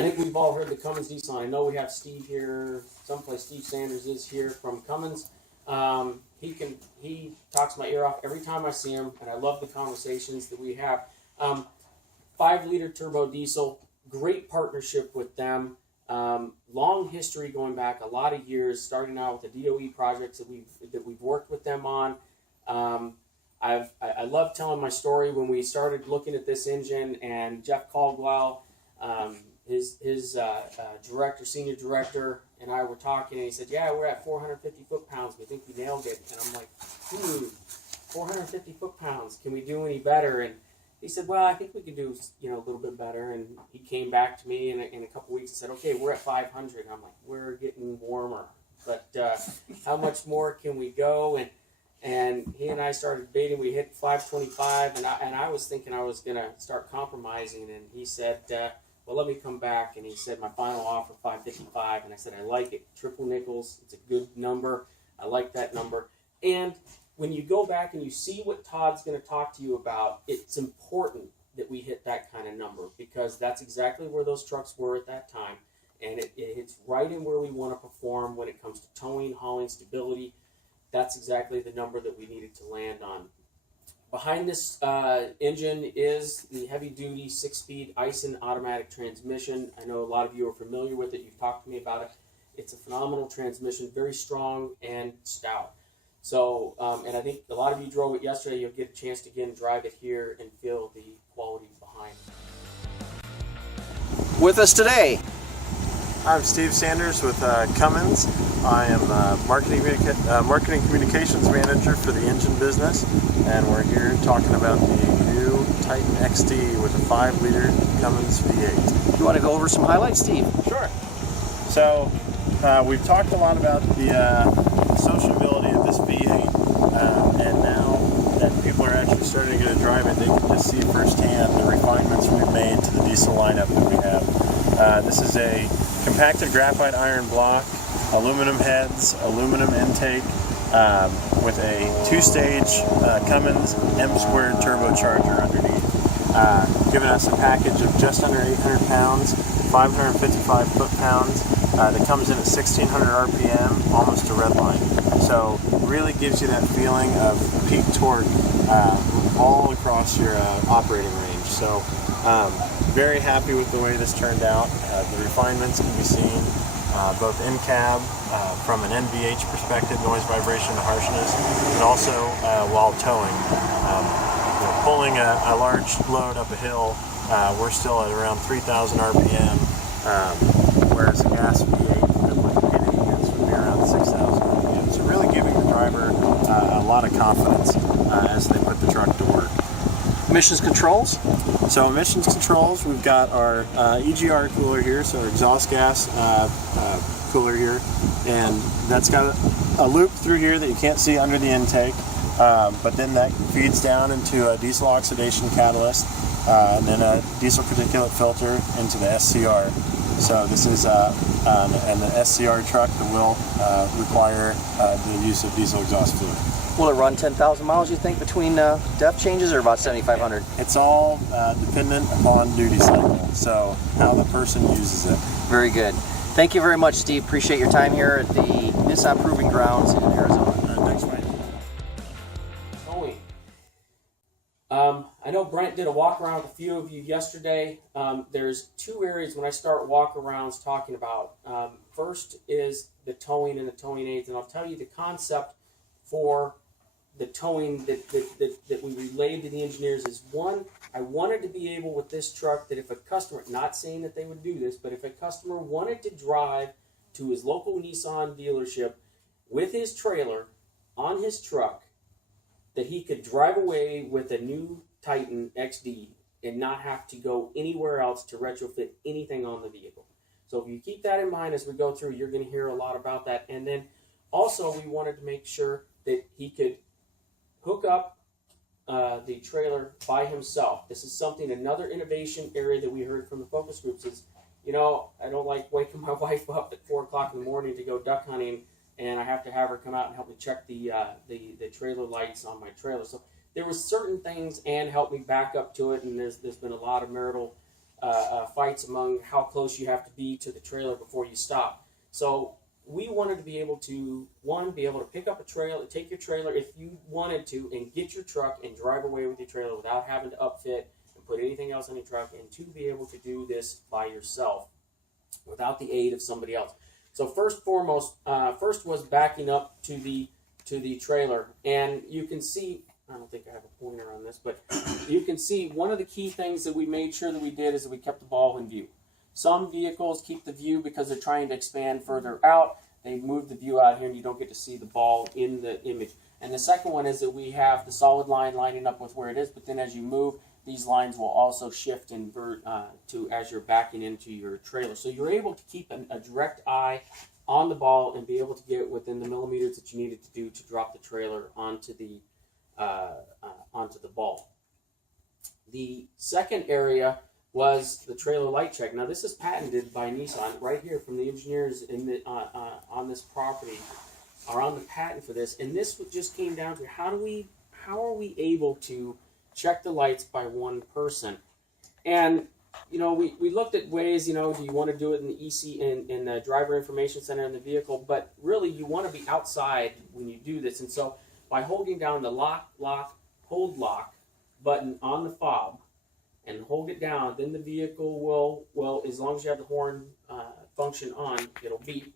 I think we've all heard the Cummins Nissan. I know we have Steve here, someplace Steve Sanders is here from Cummins. He talks my ear off every time I see him, and I love the conversations that we have. 5-liter turbo diesel, great partnership with them. Long history going back a lot of years, starting out with the DOE projects that we've worked with them on. I love telling my story when we started looking at this engine, and Jeff Caldwell, his senior director, and I were talking, and he said, "Yeah, we're at 450 foot-pounds. We think we nailed it." And I'm like, 450 foot-pounds. Can we do any better?" And he said, "Well, I think we could do a little bit better." And he came back to me in a couple weeks and said, "Okay, we're at 500." And I'm like, "We're getting warmer, but how much more can we go?" And he and I started debating. We hit 525, and I was thinking I was gonna start compromising. And he said, "Well, let me come back." And he said, "My final offer 555." And I said, "I like it. Triple nickels. It's a good number. I like that number." And when you go back and you see what Todd's going to talk to you about, it's important that we hit that kind of number, because that's exactly where those trucks were at that time. And it hits right in where we want to perform when it comes to towing, hauling, stability. That's exactly the number that we needed to land on. Behind this engine is the heavy-duty 6-speed Ison automatic transmission. I know a lot of you are familiar with it. You've talked to me about it. It's a phenomenal transmission, very strong and stout. So, and I think a lot of you drove it yesterday. You'll get a chance to again drive it here and feel the quality behind it. With us today, I'm Steve Sanders with Cummins. I am marketing communications manager for the engine business, and we're here talking about the new Titan XD with a 5-liter Cummins V8. You want to go over some highlights, Steve? Sure. So we've talked a lot about the sociability of this V8, and now that people are actually starting to get to drive it, they can just see firsthand the refinements we've made to the diesel lineup that we have. This is a compacted graphite iron block, aluminum heads, aluminum intake, with a 2-stage Cummins M-squared turbocharger underneath, giving us a package of just under 800 pounds, 555 foot-pounds. That comes in at 1600 RPM, almost to redline. So really gives you that feeling of peak torque all across your operating range. So very happy with the way this turned out. The refinements can be seen both in cab from an NVH perspective, noise, vibration, and harshness, but also while towing. Pulling a large load up a hill, we're still at around 3000 RPM. Whereas a gas V8 that we're competing against would be around 6,000 RPM. So really giving the driver a lot of confidence as they put the truck to work. Emissions controls? So emissions controls, we've got our EGR cooler here, so our exhaust gas cooler here, and that's got a loop through here that you can't see under the intake, but then that feeds down into a diesel oxidation catalyst, and then a diesel particulate filter into the SCR. So this is an SCR truck that will require the use of diesel exhaust fluid. Will it run 10,000 miles, you think, between depth changes, or about 7,500? It's all dependent upon duty cycle, so how the person uses it. Very good. Thank you very much, Steve. Appreciate your time here at the Nissan Proving Grounds in Arizona. Thanks, Mike. I know Brent did a walk around with a few of you yesterday. There's 2 areas when I start walk arounds talking about. First is the towing and the towing aids, and I'll tell you the concept for the towing that we relayed to the engineers is, one, I wanted to be able with this truck that if a customer, not saying that they would do this, but if a customer wanted to drive to his local Nissan dealership with his trailer on his truck, that he could drive away with a new Titan XD and not have to go anywhere else to retrofit anything on the vehicle. So if you keep that in mind as we go through, you're going to hear a lot about that. And then also we wanted to make sure that he could hook up the trailer by himself. This is something, another innovation area that we heard from the focus groups is, I don't like waking my wife up at 4 o'clock in the morning to go duck hunting, and I have to have her come out and help me check the trailer lights on my trailer. So there was certain things, and helped me back up to it, and there's been a lot of marital fights among how close you have to be to the trailer before you stop. So we wanted to be able to, one, be able to pick up a trailer, take your trailer if you wanted to, and get your truck and drive away with your trailer without having to upfit and put anything else on your truck, and two, be able to do this by yourself without the aid of somebody else. So first was backing up to the trailer, and you can see, I don't think I have a pointer on this, but you can see one of the key things that we made sure that we did is that we kept the ball in view. Some vehicles keep the view because they're trying to expand further out. They move the view out here and you don't get to see the ball in the image. And the second one is that we have the solid line lining up with where it is, but then as you move, these lines will also shift and invert as you're backing into your trailer. So you're able to keep a direct eye on the ball and be able to get within the millimeters that you needed to do to drop the trailer onto the ball. The second area was the trailer light check. Now this is patented by Nissan right here from the engineers in the, on this property are on the patent for this. And this just came down to how are we able to check the lights by one person? And you know, we looked at ways, you know, do you want to do it in the in the driver information center in the vehicle, but really you want to be outside when you do this. And so by holding down the hold lock button on the fob and hold it down, then the vehicle will, as long as you have the horn function on, it'll beep,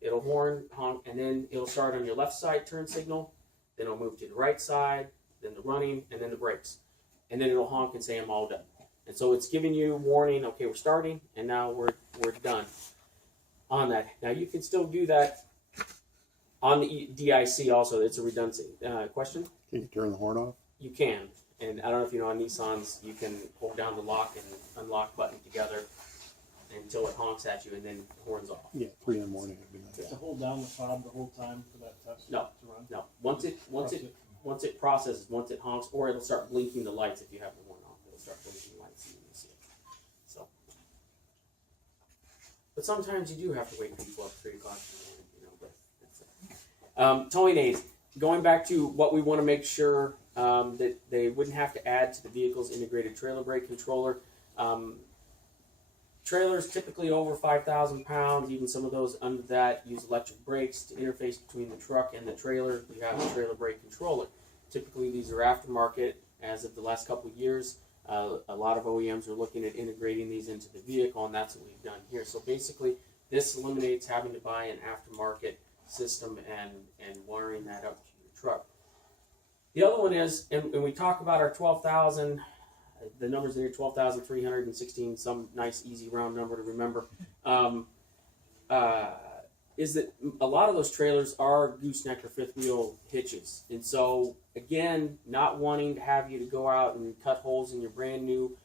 it'll horn, honk, and then it'll start on your left side turn signal, then it'll move to the right side, then the running, and then the brakes. And then it'll honk and say, I'm all done. And so it's giving you warning, okay, we're starting, and now we're done on that. Now you can still do that on the DIC also. It's a redundancy. Question? Can you turn the horn off? You can. And I don't know if you know, on Nissans, you can hold down the lock and unlock button together until it honks at you, and then the horn's off. Yeah, 3 in the morning would be nice. To hold down the fob the whole time for that test No. to run? No. Once it processes, once it honks, or it'll start blinking the lights if you have the horn off. It'll start blinking the lights and you'll see it. So, but sometimes you do have to wake people up at 3 o'clock in the morning, you know, but that's it. Towing aids. Going back to what we want to make sure that they wouldn't have to add to the vehicle's integrated trailer brake controller. Trailers typically over 5,000 pounds, even some of those under that, use electric brakes to interface between the truck and the trailer. We have a trailer brake controller. Typically these are aftermarket. As of the last couple of years, a lot of OEMs are looking at integrating these into the vehicle, and that's what we've done here. So basically this eliminates having to buy an aftermarket system and wiring that up to your truck. The other one is, and we talk about our 12,000, the numbers in here, 12,316, some nice easy round number to remember, is that a lot of those trailers are gooseneck or fifth wheel hitches. And so again, not wanting to have you to go out and cut holes in your brand new,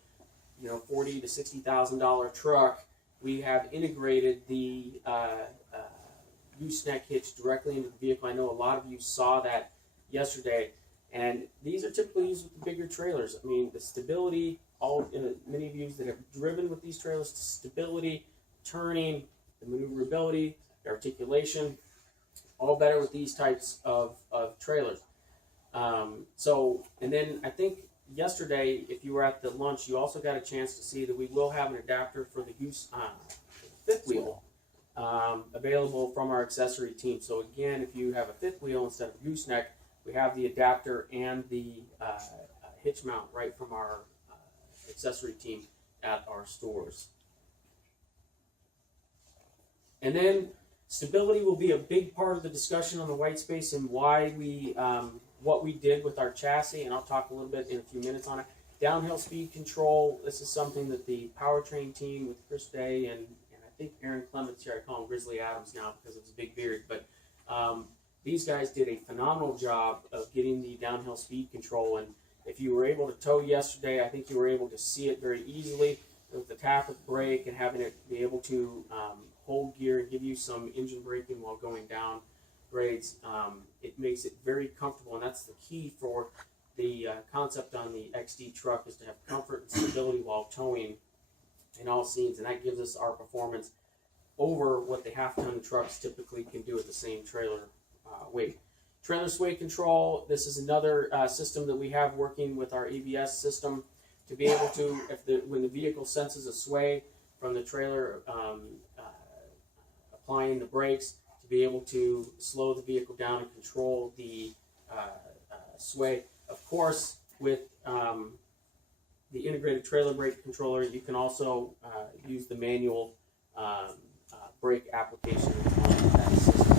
you know, $40,000 to $60,000 truck, we have integrated the gooseneck hitch directly into the vehicle. I know a lot of you saw that yesterday. And these are typically used with the bigger trailers. I mean, the stability, many of you that have driven with these trailers, the stability, turning, the maneuverability, the articulation, all better with these types of trailers. And then I think yesterday, if you were at the lunch, you also got a chance to see that we will have an adapter for the fifth wheel available from our accessory team. So again, if you have a fifth wheel instead of gooseneck, we have the adapter and the hitch mount right from our accessory team at our stores. And then stability will be a big part of the discussion on the white space and why we, what we did with our chassis, and I'll talk a little bit in a few minutes on it. Downhill speed control, this is something that the powertrain team with Chris Day and I think Aaron Clements here, I call him Grizzly Adams now because of his big beard, but these guys did a phenomenal job of getting the downhill speed control, and if you were able to tow yesterday, I think you were able to see it very easily with the tap of the brake and having it be able to hold gear and give you some engine braking while going down grades. It makes it very comfortable, and that's the key for the concept on the XD truck is to have comfort and stability while towing in all scenes, and that gives us our performance over what the half-ton trucks typically can do at the same trailer weight. Trailer sway control, this is another system that we have working with our ABS system. to be able to, when the vehicle senses a sway from the trailer applying the brakes, to be able to slow the vehicle down and control the sway. Of course, with the integrated trailer brake controller, you can also use the manual brake application on that system.